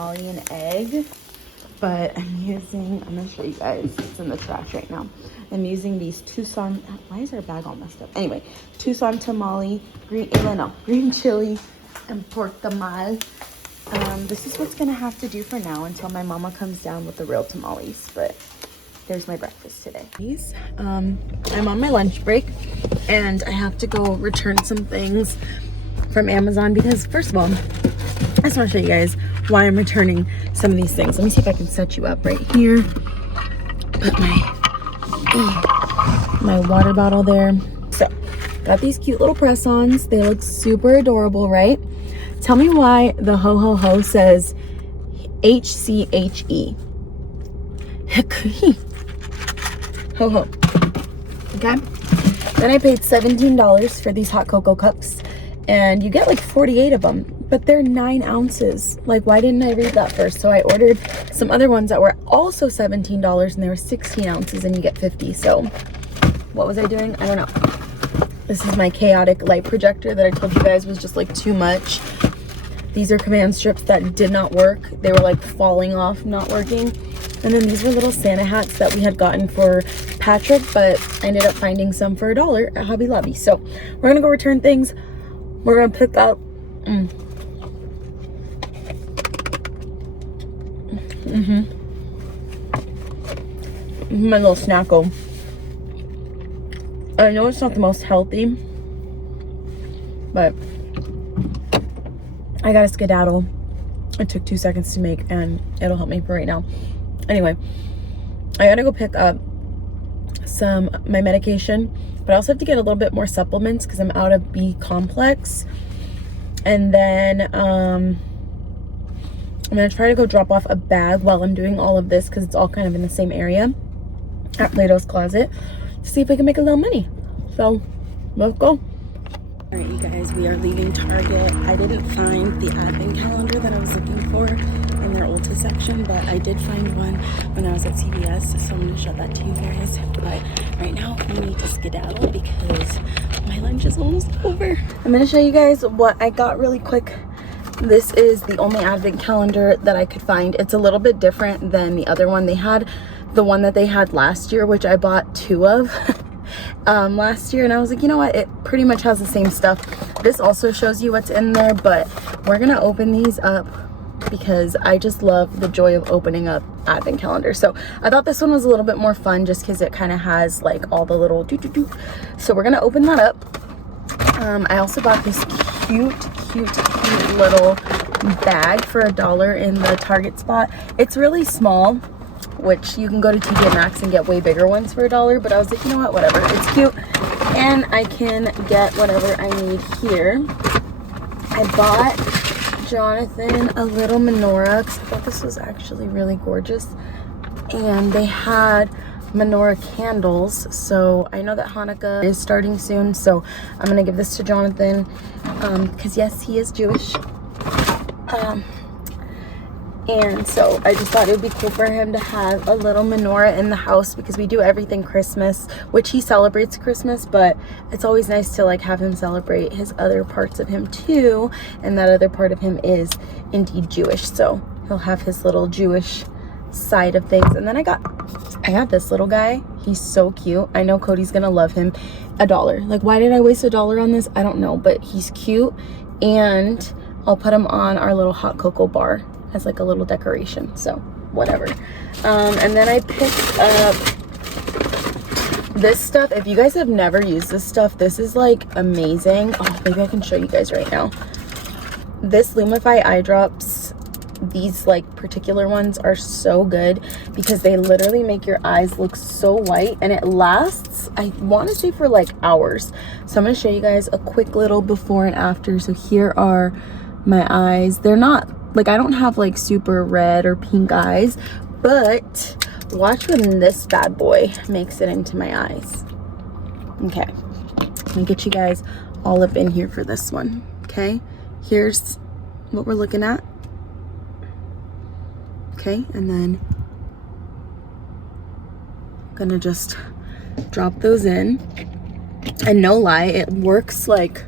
tamale and egg. But I'm gonna show you guys, it's in the trash right now. I'm using these Tucson, why is our bag all messed up? Anyway, Tucson tamale, green chili, and pork tamal. This is what's gonna have to do for now until my mama comes down with the real tamales, but there's my breakfast today. I'm on my lunch break and I have to go return some things from Amazon because, first of all, I just want to show you guys why I'm returning some of these things. Let me see if I can set you up right here. Put my water bottle there. So, got these cute little press-ons. They look super adorable, right? Tell me why the ho ho ho says HCHE. Ho ho. Okay. Then I paid $17 for these hot cocoa cups, and you get like 48 of them, but they're 9 ounces. Like, why didn't I read that first? So I ordered some other ones that were also $17, and they were 16 ounces, and you get 50. So what was I doing? I don't know. This is my chaotic light projector that I told you guys was just like too much. These are command strips that did not work. They were like falling off, not working. And then these were little Santa hats that we had gotten for Patrick, but I ended up finding some for $1 at Hobby Lobby. So we're gonna go return things. We're gonna pick up my little snacko. I know it's not the most healthy, but I got a skedaddle. It took 2 seconds to make, and it'll help me for right now. Anyway, I gotta go pick up my medication, but I also have to get a little bit more supplements because I'm out of B complex. And then I'm gonna try to go drop off a bag while I'm doing all of this because it's all kind of in the same area at Plato's Closet to see if we can make a little money. So let's go. All right, you guys, we are leaving Target. I didn't find the advent calendar that I was looking for in their Ulta section, but I did find one when I was at CVS, so I'm gonna show that to you guys. But right now we need to skedaddle because my lunch is almost over. I'm gonna show you guys what I got really quick. This is the only advent calendar that I could find. It's a little bit different than the other one. They had the one that they had last year, which I bought 2 of. Last year, and I was like, you know what, it pretty much has the same stuff. This also shows you what's in there, but we're gonna open these up because I just love the joy of opening up advent calendars. So I thought this one was a little bit more fun just because it kind of has like all the little doo-doo-doo. So we're gonna open that up. I also bought this cute little bag for $1 in the Target spot. It's really small, which you can go to TJ Maxx and get way bigger ones for $1, but I was like, you know what, whatever, it's cute, and I can get whatever I need here. I bought Jonathan a little menorah because I thought this was actually really gorgeous, and they had menorah candles, so I know that Hanukkah is starting soon, so I'm gonna give this to Jonathan because yes, he is Jewish. And so I just thought it would be cool for him to have a little menorah in the house because we do everything Christmas, which he celebrates Christmas, but it's always nice to like have him celebrate his other parts of him too. And that other part of him is indeed Jewish. So he'll have his little Jewish side of things. And then I got this little guy. He's so cute. I know Cody's gonna love him. $1. Like, why did I waste $1 on this? I don't know, but he's cute. And I'll put him on our little hot cocoa bar as like a little decoration, so whatever. And then I picked up this stuff. If you guys have never used this stuff, this is like amazing. Oh, maybe I can show you guys right now. This Lumify eye drops, these like particular ones are so good because they literally make your eyes look so white, and it lasts, I want to say, for like hours. So I'm going to show you guys a quick little before and after. So here are my eyes. They're not like, I don't have like super red or pink eyes, but watch when this bad boy makes it into my eyes. Okay, let me get you guys all up in here for this one. Okay, here's what we're looking at. Okay, and then I'm gonna just drop those in, and no lie, it works like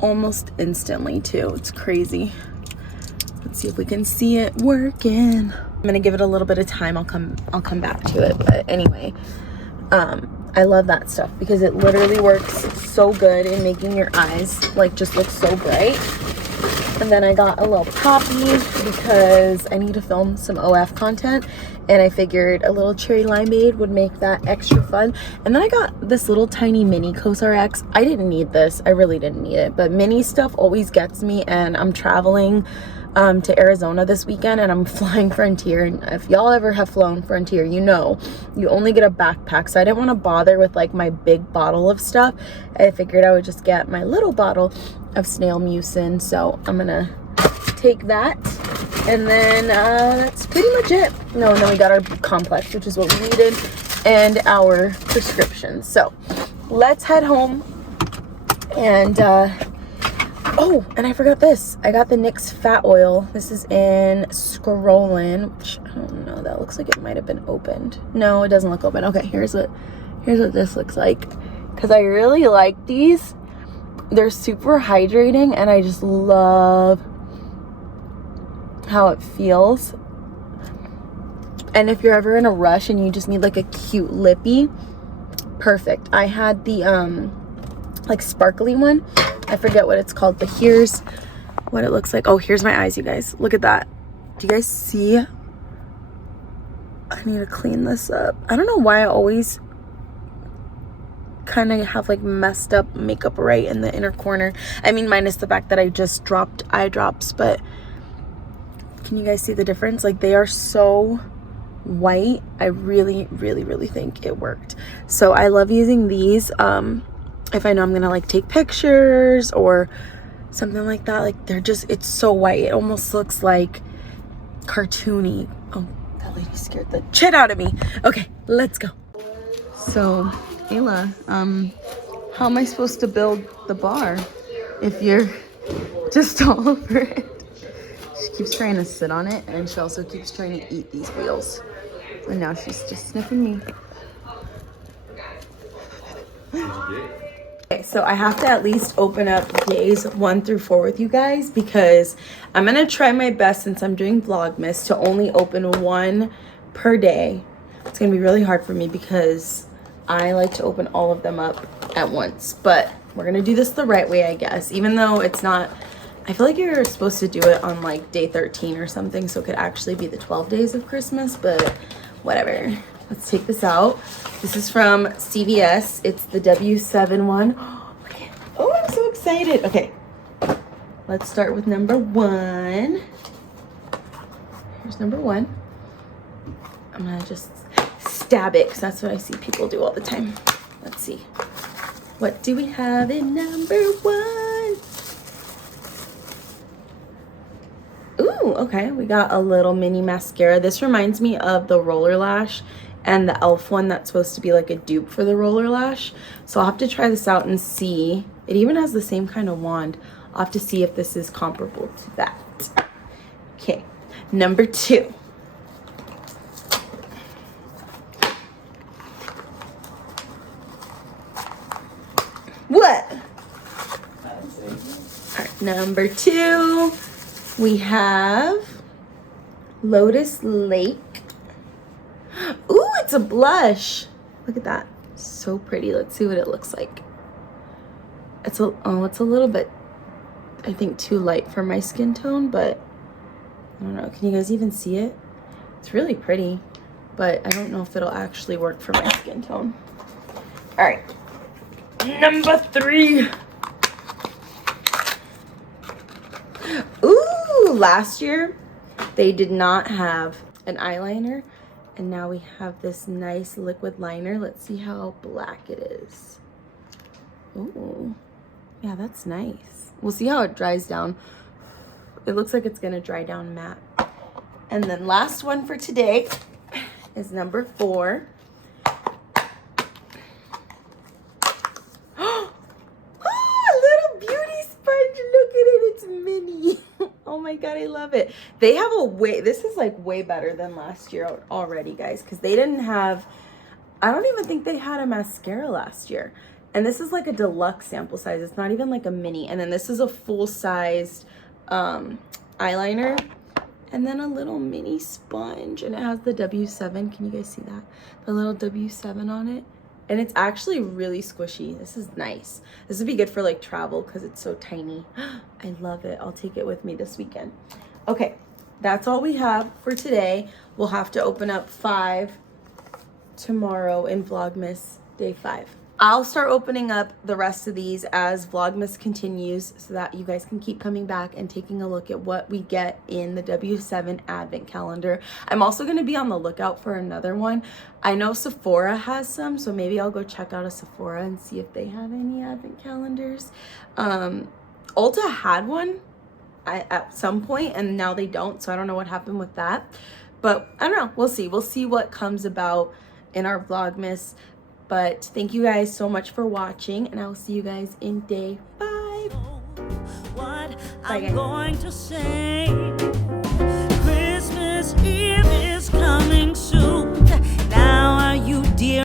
almost instantly too. It's crazy. Let's see if we can see it working. I'm gonna give it a little bit of time. I'll come back to it. But anyway, I love that stuff because it literally works so good in making your eyes like just look so bright. And then I got a little poppy because I need to film some OF content, and I figured a little cherry limeade would make that extra fun. And then I got this little tiny mini CosRX. I didn't need this. I really didn't need it, but mini stuff always gets me, and I'm traveling to Arizona this weekend, and I'm flying Frontier. And if y'all ever have flown Frontier, you know you only get a backpack, so I didn't want to bother with like my big bottle of stuff. I figured I would just get my little bottle of snail mucin, so I'm gonna take that, and then that's pretty much it. No, and then we got our complex, which is what we needed, and our prescriptions. So let's head home. And oh, and I forgot this. I got the NYX fat oil. This is in Scrollin, which I don't know, that looks like it might have been opened. No, it doesn't look open. Okay, here's what this looks like, because I really like these. They're super hydrating, and I just love how it feels. And if you're ever in a rush and you just need like a cute lippy, perfect. I had the like sparkly one. I forget what it's called, but here's what it looks like. Oh, here's my eyes, you guys. Look at that. Do you guys see? I need to clean this up. I don't know why I always kind of have like messed up makeup right in the inner corner. I mean, minus the fact that I just dropped eye drops, but can you guys see the difference? Like, they are so white. I really, really, really think it worked. So I love using these if I know I'm gonna like take pictures or something like that. Like, they're just, it's so white, it almost looks like cartoony. Oh, that lady scared the shit out of me. Okay, let's go. So Ayla, how am I supposed to build the bar if you're just all over it? She keeps trying to sit on it, and she also keeps trying to eat these wheels. And now she's just sniffing me. Okay, so I have to at least open up days 1 through 4 with you guys, because I'm gonna try my best, since I'm doing Vlogmas, to only open 1 per day. It's gonna be really hard for me because I like to open all of them up at once, but we're gonna do this the right way, I guess. Even though it's not, I feel like you're supposed to do it on like day 13 or something, so it could actually be the 12 days of Christmas, but whatever. Let's take this out. This is from CVS. It's the W7 one. Oh, I'm so excited. Okay, let's start with number 1. Here's number 1. I'm gonna just stab it because that's what I see people do all the time. Let's see. What do we have in number 1? Ooh, okay. We got a little mini mascara. This reminds me of the Roller Lash and the e.l.f. one that's supposed to be like a dupe for the Roller Lash. So I'll have to try this out and see. It even has the same kind of wand. I'll have to see if this is comparable to that. Okay, number 2. What? All right, number 2, we have Lotus Lake. Ooh, it's a blush. Look at that. So pretty. Let's see what it looks like. It's a little bit, I think, too light for my skin tone, but I don't know. Can you guys even see it? It's really pretty, but I don't know if it'll actually work for my skin tone. All right. Number 3. Ooh, last year they did not have an eyeliner, and now we have this nice liquid liner. Let's see how black it is. Ooh, yeah, that's nice. We'll see how it dries down. It looks like it's gonna dry down matte. And then last one for today is number 4. Oh my god, I love it. They have a way, this is like way better than last year already, guys, because they didn't have, I don't even think they had a mascara last year. And this is like a deluxe sample size. It's not even like a mini. And then this is a full-sized eyeliner, and then a little mini sponge, and it has the W7. Can you guys see that? The little W7 on it. And it's actually really squishy. This is nice. This would be good for like travel because it's so tiny. I love it. I'll take it with me this weekend. Okay, that's all we have for today. We'll have to open up 5 tomorrow in Vlogmas day 5. I'll start opening up the rest of these as Vlogmas continues so that you guys can keep coming back and taking a look at what we get in the W7 advent calendar. I'm also going to be on the lookout for another one. I know Sephora has some, so maybe I'll go check out a Sephora and see if they have any advent calendars. Ulta had one at some point and now they don't, so I don't know what happened with that. But I don't know. We'll see. We'll see what comes about in our Vlogmas. But thank you guys so much for watching, and I will see you guys in day 5. Bye, guys.